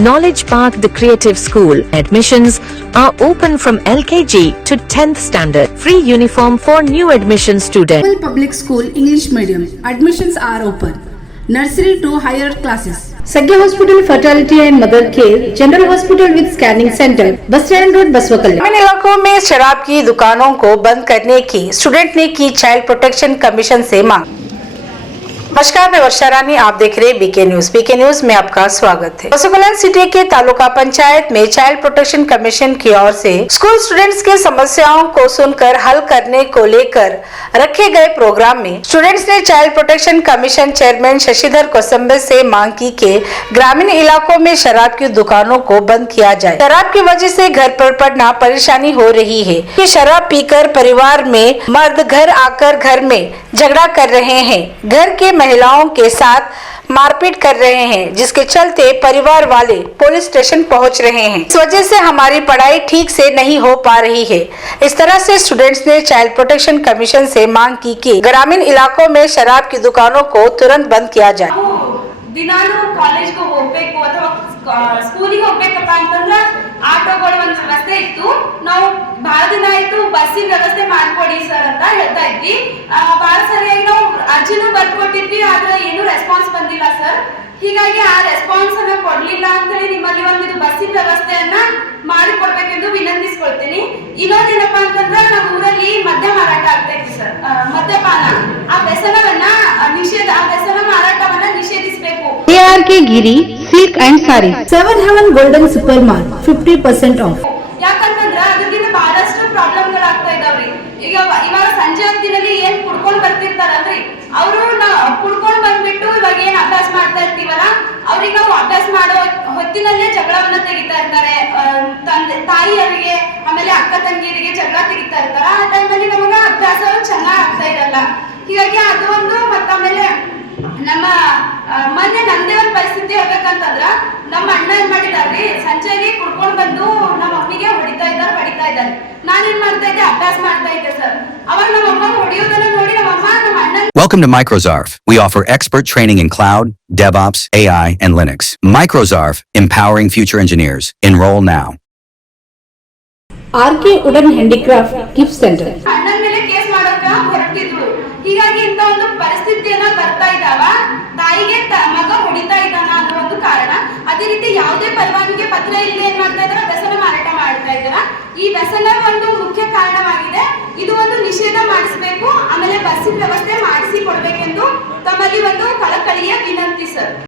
Knowledge Park, the Creative School. Admissions are open from LKG to 10th standard. Free uniform for new admission students. Public School English Medium. Admissions are open. Nursery to higher classes. Sagya Hospital Fertility and Mother Care, General Hospital with Scanning Center, Bus Stand Road, Baswakali. ग्रामीण इलाकों में शराब की दुकानों को बंद करने की स्टूडेंट ने की चाइल्ड प्रोटेक्शन कमीशन से मांग। नमस्कार, मैं वर्षा रानी, आप देख रहे हैं बीके न्यूज। बीके न्यूज में आपका स्वागत है। बसोकलन सिटी के तालुका पंचायत में चाइल्ड प्रोटेक्शन कमीशन की ओर से स्कूल स्टूडेंट्स के समस्याओं को सुनकर हल करने को लेकर रखे गए प्रोग्राम में स्टूडेंट्स ने child protection commission chairman Shashidhar Kosambe से मांग की कि ग्रामीण इलाकों में शराब की दुकानों को बंद किया जाए। शराब की वजह से घर पर पड़ना परेशानी हो रही है कि शराब पीकर परिवार में मर्द घर आकर घर में झगड़ा कर रहे हैं, घर के महिलाओं के साथ मारपीट कर रहे हैं, जिसके चलते परिवार वाले पुलिस स्टेशन पहुंच रहे हैं। इस वजह से हमारी पढ़ाई ठीक से नहीं हो पा रही है। इस तरह से स्टूडेंट्स ने चाइल्ड प्रोटेक्शन कमीशन से मांग की कि ग्रामीण इलाकों में शराब की दुकानों को तुरंत बंद किया जाए। ದಿನಾಲು ಕಾಲೇಜ್ಗೆ ಹೋಗ್ಬೇಕು ಅಥವಾ ಸ್ಕೂಲಿಗೆ ಹೋಗ್ಬೇಕಪ್ಪ ಅಂತಂದ್ರೆ ಆಟೋಗಳ ಒಂದು ವ್ಯವಸ್ಥೆ ಇತ್ತು. ನಾವು ಬಹಳ ದಿನ ಆಯ್ತು ಬಸ್ಸಿನ ವ್ಯವಸ್ಥೆ ಮಾಡ್ಕೊಡಿ ಸರ್ ಅಂತ ಹೇಳ್ತಾ ಇದ್ವಿ. ಬಹಳ ಸರಿಯಾಗಿ ನಾವು ಅರ್ಜಿನೂ ಬರ್ಕೊಟ್ಟಿದ್ವಿ, ಆದ್ರೆ ಏನು ರೆಸ್ಪಾನ್ಸ್ ಬಂದಿಲ್ಲ ಸರ್. ಹೀಗಾಗಿ ಆ ರೆಸ್ಪಾನ್ಸ್ ಅನ್ನ ಕೊಡ್ಲಿಲ್ಲ ಅಂತ ಹೇಳಿ ನಿಮ್ಮಲ್ಲಿ ಒಂದು ಬಸ್ಸಿನ ವ್ಯವಸ್ಥೆಯನ್ನ ಮಾಡಿಕೊಡ್ಬೇಕೆಂದು ವಿನಂತಿಸ್ಕೊಳ್ತೀನಿ. ಇನ್ನೊಂದೇನಪ್ಪಾ ಅಂತಂದ್ರೆ ನಮ್ಮ ಊರಲ್ಲಿ ಮದ್ಯ ಮಾರಾಟ ಆಗ್ತಾ ಇತ್ತು ಸರ್. ಮದ್ಯಪಾನ ಆ ವ್ಯಸನವನ್ನ ಆ ವ್ಯಸನ ಮಾರಾಟವನ್ನ ನಿಷೇಧಿಸಬೇಕು. ARK Giri silk and sorry 7 Heaven Golden Super Mart 50% of. ಯಾಕಂತಂದ್ರೆ ಅದರಿಂದ ಬಹಳಷ್ಟು ಪ್ರಾಬ್ಲಮ್ಗಳಾಗ್ತಾ ಇದಾವ್ರಿ. ಇವಾಗ ಸಂಜೆ ಹೊತ್ತಿನಲ್ಲಿ ಏನ್ ಕುಡ್ಕೊಂಡ್ ಬರ್ತಿರ್ತಾರಲ್ರಿ, ಅವರು ಕುಡ್ಕೊಂಡ್ ಬಂದ್ಬಿಟ್ಟು ಇವಾಗ ಏನ್ ಅಭ್ಯಾಸ ಮಾಡ್ತಾ ಇರ್ತೀವಲ್ಲ, ಅವ್ರಿಗೆ ನಾವು ಅಭ್ಯಾಸ ಮಾಡೋ ಹೊತ್ತಿನಲ್ಲೇ ಜಗಳವನ್ನ ತೆಗಿತಾ ಇರ್ತಾರೆ. ತಾಯಿಯವರಿಗೆ ಆಮೇಲೆ ಅಕ್ಕ ತಂಗಿಯರಿಗೆ ಜಗಳ ತೆಗಿತಾ ಇರ್ತಾರ. ಆ ಟೈಮಲ್ಲಿ ನಮಗ ಅಭ್ಯಾಸ ಚೆನ್ನಾಗ್ ಆಗ್ತಾ ಇರಲ್ಲ. ಹೀಗಾಗಿ ಅದು ಒಂದು ಮತ್ತಾಮೇಲೆ ನಮ್ಮ ಮೊನ್ನೆ ನಂದೇ ಒಂದು ಪರಿಸ್ಥಿತಿ ಹೇಳ್ಬೇಕಂತಂದ್ರ ನಮ್ಮ ಅಣ್ಣ ಏನ್ ಮಾಡಿದಾರ್ರಿ, ಸಂಜೆಗೆ ಕುಡ್ಕೊಂಡ್ ಬಂದು ನಮ್ಮ ಅಮ್ಮಿಗೆ ಹೊಡಿತಾ ಇದ್ದಾರೆ. ನಾನೇನ್ ಮಾಡ್ತಾ ಇದ್ದೆ, ಅಭ್ಯಾಸ ಮಾಡ್ತಾ ಇದ್ದೆ ಸರ್. ಅವಾಗ ನಮ್ಮ ಅಮ್ಮ ಹೊಡಿಯೋದನ್ನ ನೋಡಿ ನಮ್ಮ ಅಣ್ಣ. Welcome to Microzarf. We offer expert training in cloud, DevOps, AI, and Linux. Microzarf, empowering future engineers. Enroll now. RK Wooden Handicraft Gift Center. ಅಣ್ಣನ ಮೇಲೆ ಕೇಸ್ ಮಾಡೋಕ ಹೊರಟಿದ್ರು. ಹೀಗಾಗಿ ಇಂತ ಒಂದು ಪರಿಸ್ಥಿತಿಯನ್ನ ಬರ್ತಾ ಇದ್ದಾವ. ತಾಯಿಗೆ ಮಗ ಹೊಡಿತಾ ಇದ್ದಾನ ಅನ್ನೋ ಒಂದು ಕಾರಣ. ಅದೇ ರೀತಿ ಯಾವುದೇ ಪರವಾನಗಿ ಪತ್ರ ಇಲ್ಲಿ ಏನ್ ಮಾಡ್ತಾ ಇದಾರ, ವ್ಯಸನ ಮಾರಾಟ ಮಾಡ್ತಾ ಇದಾರ. ಈ ವ್ಯಸನ ಒಂದು ಮುಖ್ಯ ಕಾರಣವಾಗಿದೆ. ಇದು ಒಂದು ನಿಷೇಧ ಮಾಡಿಸಬೇಕು. ಆಮೇಲೆ ಬಸ್ಸಿನ ವ್ಯವಸ್ಥೆ ಮಾಡಿಸಿ